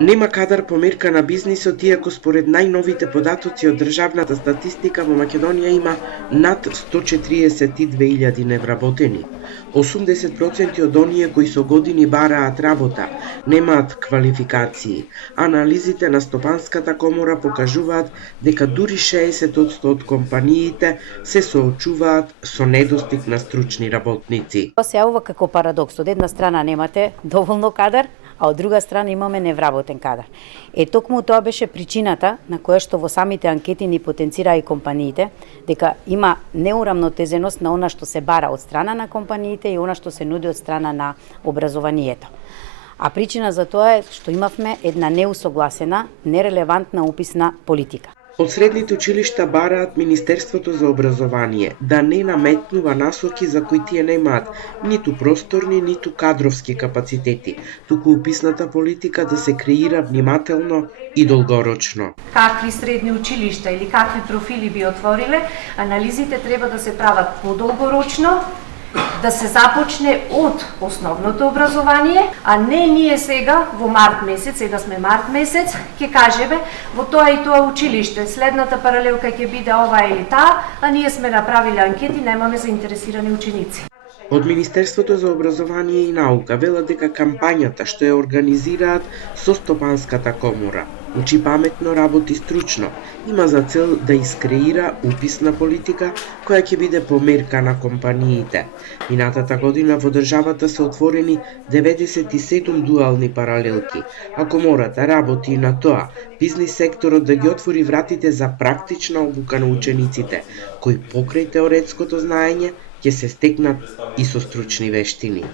Нема кадар померка на бизнисот, иако според најновите податоци од државната статистика во Македонија има над 142.000 невработени. 80% од оние кои со години бараат работа немаат квалификации. Анализите на Стопанската комора покажуваат дека дури 60% од компаниите се соочуваат со недостиг на стручни работници. Се јавува како парадокс. Од една страна немате доволно кадар, а од друга страна имаме невработен кадар. Токму тоа беше причината на која што во самите анкети ни потенцираа и компаниите, дека има неурамнотезеност на она што се бара од страна на компаниите и она што се нуди од страна на образованието. А причина за тоа е што имавме една неусогласена, нерелевантна уписна политика. Од средните училишта бараат Министерството за образование да не наметнува насоки за кои тие немаат ниту просторни, ниту кадровски капацитети, туку уписната политика да се креира внимателно и долгорочно. Какви средни училишта или какви профили би отвориле, анализите треба да се прават подолгорочно, да се започне од основното образование, а не ние сега во март месец, сега сме март месец, ќе кажеме во тоа и тоа училиште, следната паралелка ќе биде ова или таа, а ние сме направиле анкети, немаме заинтересирани ученици. Од Министерството за образование и наука велат дека кампањата што ја организираат со Стопанската комора Учи паметно, работи стручно, има за цел да искреира уписна политика која ќе биде померка на компаниите. Минатата година во државата се отворени 97 дуални паралелки, а комората работи и на тоа, бизнис секторот да ги отвори вратите за практична обука на учениците, кои покрај теоретското знаење ќе се стекнат и со стручни вештини.